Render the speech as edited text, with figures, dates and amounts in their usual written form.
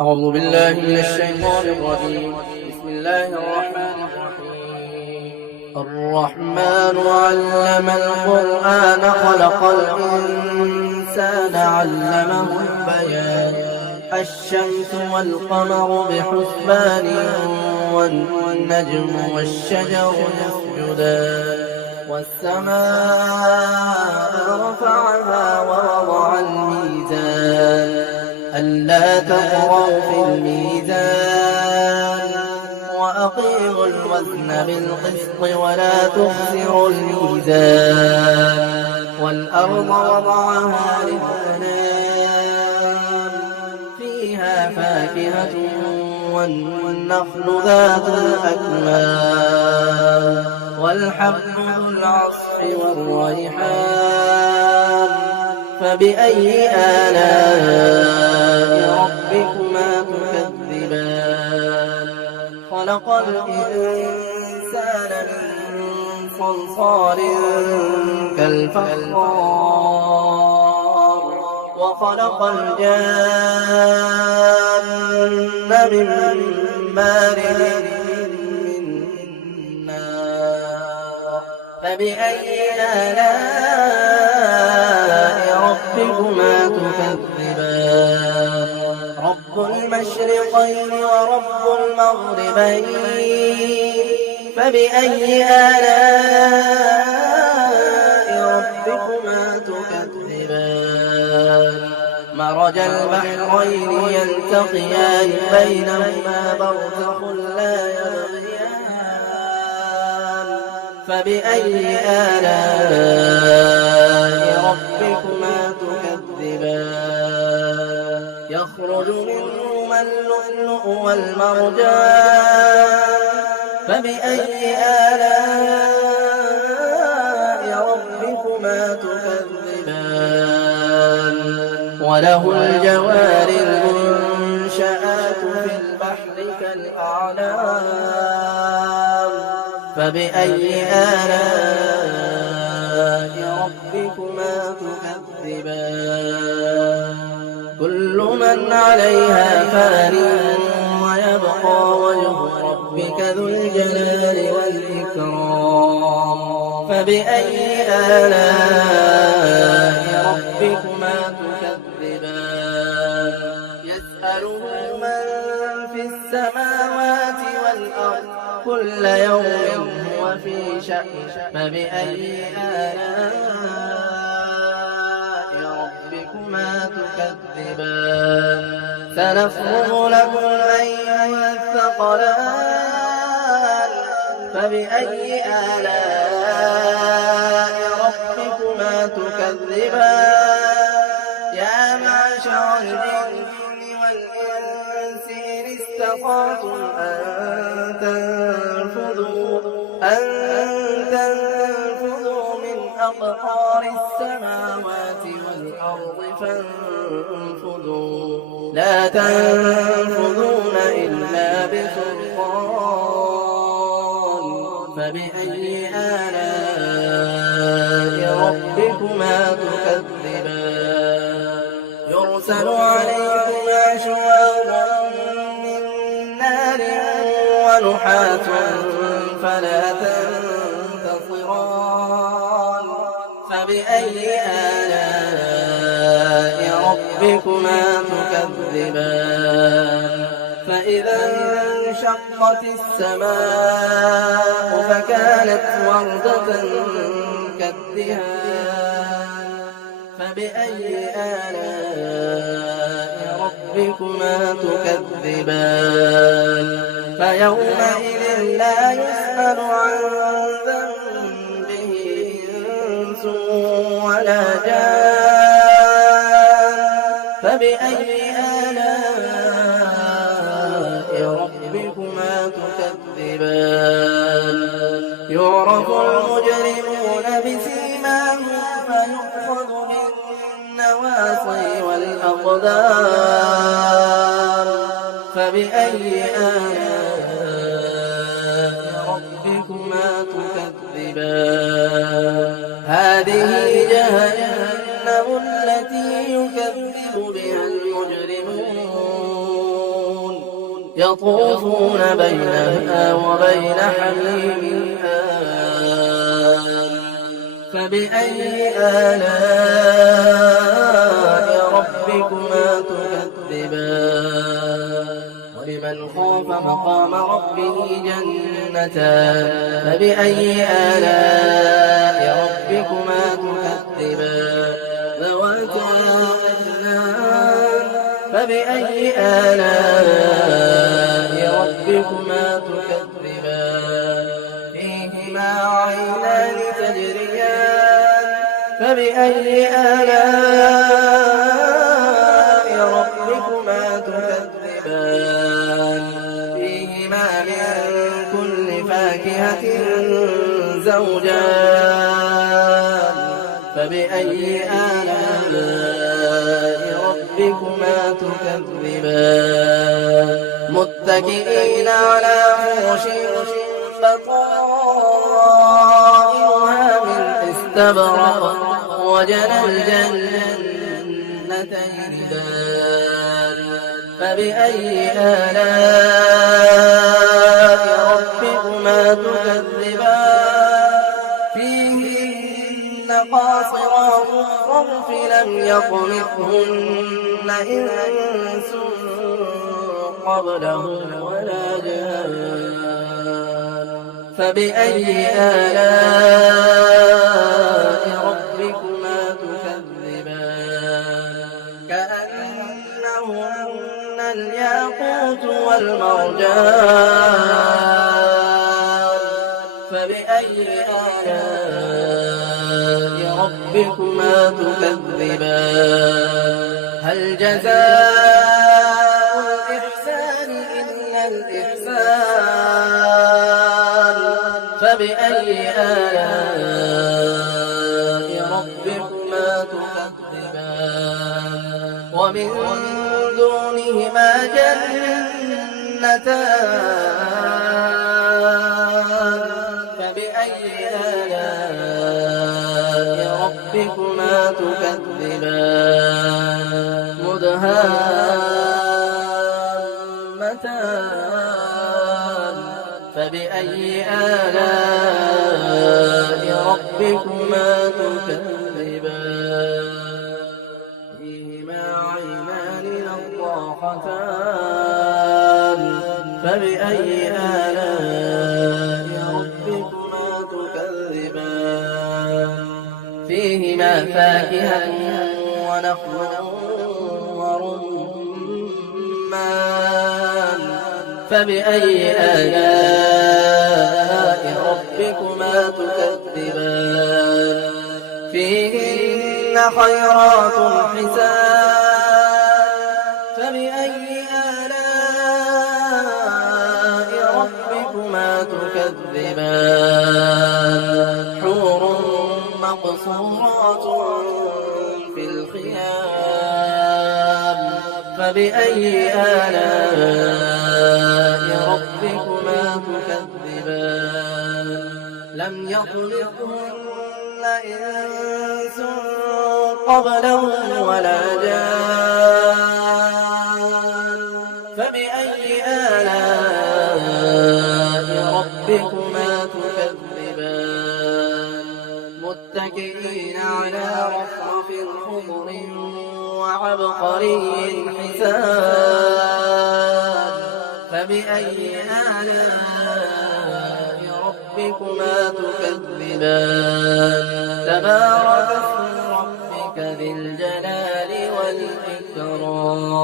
أعوذ بالله من الشيطان الرجيم. بسم الله الرحمن الرحيم. الرحمن علم القرآن خلق الإنسان علمه البيان. الشمس والقمر بحسبان والنجم والشجر يسجدان والسماء رفعها ووضع الميزان ألا تطغوا في الميزان وأقيموا الوزن بالقسط ولا تخسروا الميزان والأرض وضعها للأنام فيها فاكهة والنخل ذات الأكمام والحب ذو العصف والريحان فبأي آلاء ربكما تكذبان خلق الإنسان من صلصال كالفخار وخلق الجان من مارد من نار فبأي آلاء ربكما تكذبان رب المشرقين ورب المغربين فبأي آلاء ربكما تكذبان مرج البحرين يلتقيان بينهما برزخ لا يبغيان فبأي آلاء ربكما تكذبان يخرج منهما اللؤلؤ والمرجان فبأي آلاء ربكما تكذبان وله الجوار المنشآت في البحر كالأعلام فبأي آلاء ربكما تكذبان كل من عليها فان ويبقى وجه ربك ذو الجلال والإكرام فبأي آلاء ربكما تكذبان يسأله من في السماوات والأرض كل يوم هو في شأن فبأي آلاء ربكما تكذبان سنفرغ لكم أيها الثقلان فبأي آلاء ربكما تكذبان يا معشر الجن والإنس إن استطعتم أن تنفذوا من أقطار السماوات والأرض فانفذوا لا تنفذون إلا بسلطان فبأي آلاء ربكما تكذبان يرسل عليكما شواظ من نار ونحاس فلا تنتصران فبأي آلاء ربكما تكذبان فإذا انشقت السماء فكانت وردة كالدهان فبأي آلاء ربكما تكذبان فيومئذ لا يسأل عن ذنبه إنس ولا جان فبأي آلاء ربكما تكذبان يعرف المجرمون بسيماهم فيؤخذ بالنواصي والأقدام فبأي آلاء ربكما تكذبان هذه جهنم التي يكذب بها المجرمون يطوفون بينها وبين حميم آن فبأي آلاء ربكما تكذبان ولمن خاف مقام ربه جنتان فبأي آلاء ربكما تكذبان ذواتا أفنان فبأي آلاء ربكما تكذبان فيهما عينان تجريان فبأي آلاء ربكما تكذبان فيهما من كل فاكهة زوجان فبأي آلاء ربكما تكذبان متكئين على فرش بطائنها من استبرق وجنى الجنتين دان فبأي آلاء ربكما تكذبان فيهن قاصرات الطرف لم يطمثهن إنس قبلهم ولا جان فبأي آلاء ربكما تكذبان كأنهن الياقوت والمرجان فبأي آلاء ربكما تكذبان هل جزاء الإحسان إلا الإحسان فبأي آلاء ربكما تكذبان ومن دونهما جنتان فبأي آلاء ربكما تكذبان مدهامتان فبأي آلاء ربكما تكذبان فيهما عينان نضاختان فبأي آلاء ربكما تكذبان فيهما فاكهة ونخل ورمان فبأي آلاء ربكما تكذبان فيهن خيرات حسان فبأي آلاء ربكما تكذبان حور مقصورات في الخيام فبأي آلاء ربكما تكذبان لم يطمثهن إنس قبلهم ولا جان فبأي آلاء ربكما تكذبان متكئين على رفرف خضر وعبقري حسان فبأي آلاء ربكما تكذبان تبارك اسم ربك ذي الجلال والإكرام